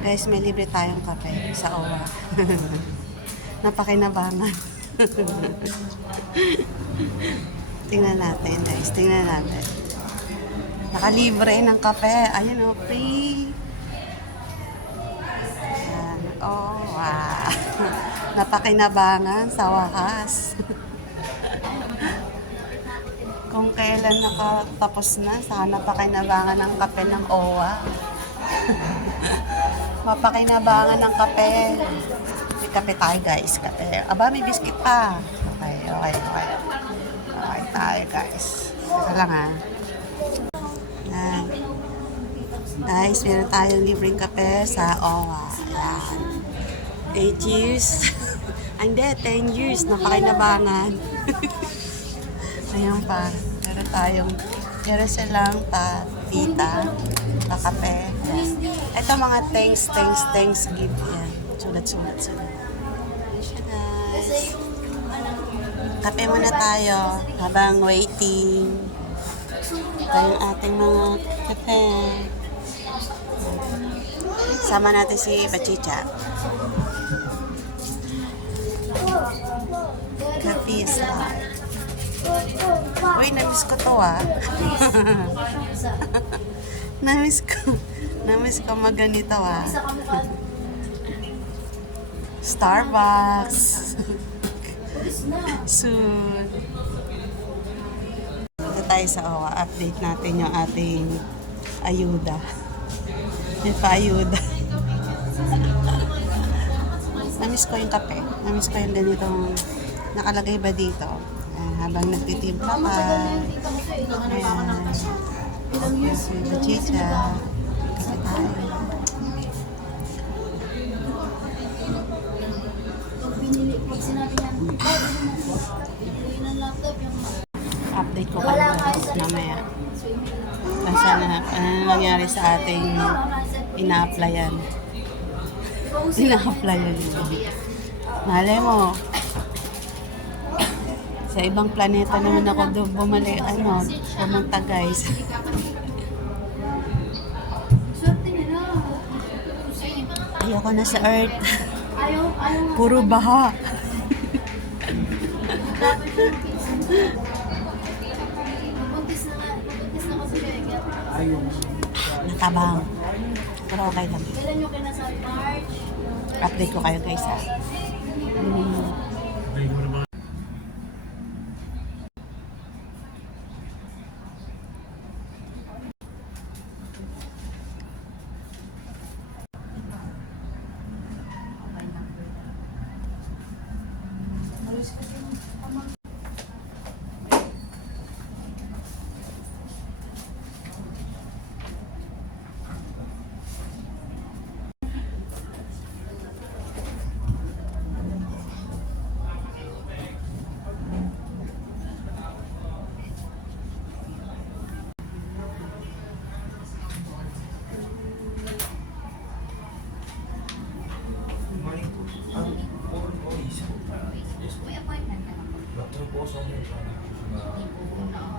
Guys, may libre tayong kape sa OWA. Napakinabangan. tingnan natin, guys. Tingnan natin. Nakalibre ng kape. Ayun o, free. Ayan. Oh, wow. Napakinabangan sa wakas. Kung kailan nakatapos na, sana pakinabangan ng kape ng OWA. Mapakinabangan ng kape. May kape tayo guys, kape. Aba, may biscuit pa. Okay, okay, okay. Okay tayo guys. Ito lang ha. Yan. Guys, meron tayong libreng kape sa OWA. Yan. 8 years. Hindi, 10 years. Napakinabangan. Ayan pa. Meron tayong, meron silang ta, tita, ta kape. Yan. Ito mga thanks, thanks, thanks gift. Yan. Sulat, sulat, sulat. Guys. Kape muna tayo habang waiting. Ito yung ating mga kape. Sama natin si Bachicha. Kape is life. Uy, namiss ko to ah. namiss ko. Namiss ko maganito ah. Starbucks. Soon. Ito tayo sa OWA. Update natin yung ating ayuda. Yung pa-ayuda. Namiss ko yung kape. Namiss ko yung ganitong nakalagay ba dito. Ayan, habang nagtitimpla ka. Ayan. Kasi chicha. Kape tayo. Update ko kayo mamaya. Kasi na, ano nangyari sa ating ina-applyan. Ina-applyan. Malay mo, sa ibang planeta naman ako doon bumalik, ano, pumunta guys. Ayoko na sa Earth. Puro baha. Natabang. Pero okay lang. Update ko kayo guys ha. 波松那个时，是什么？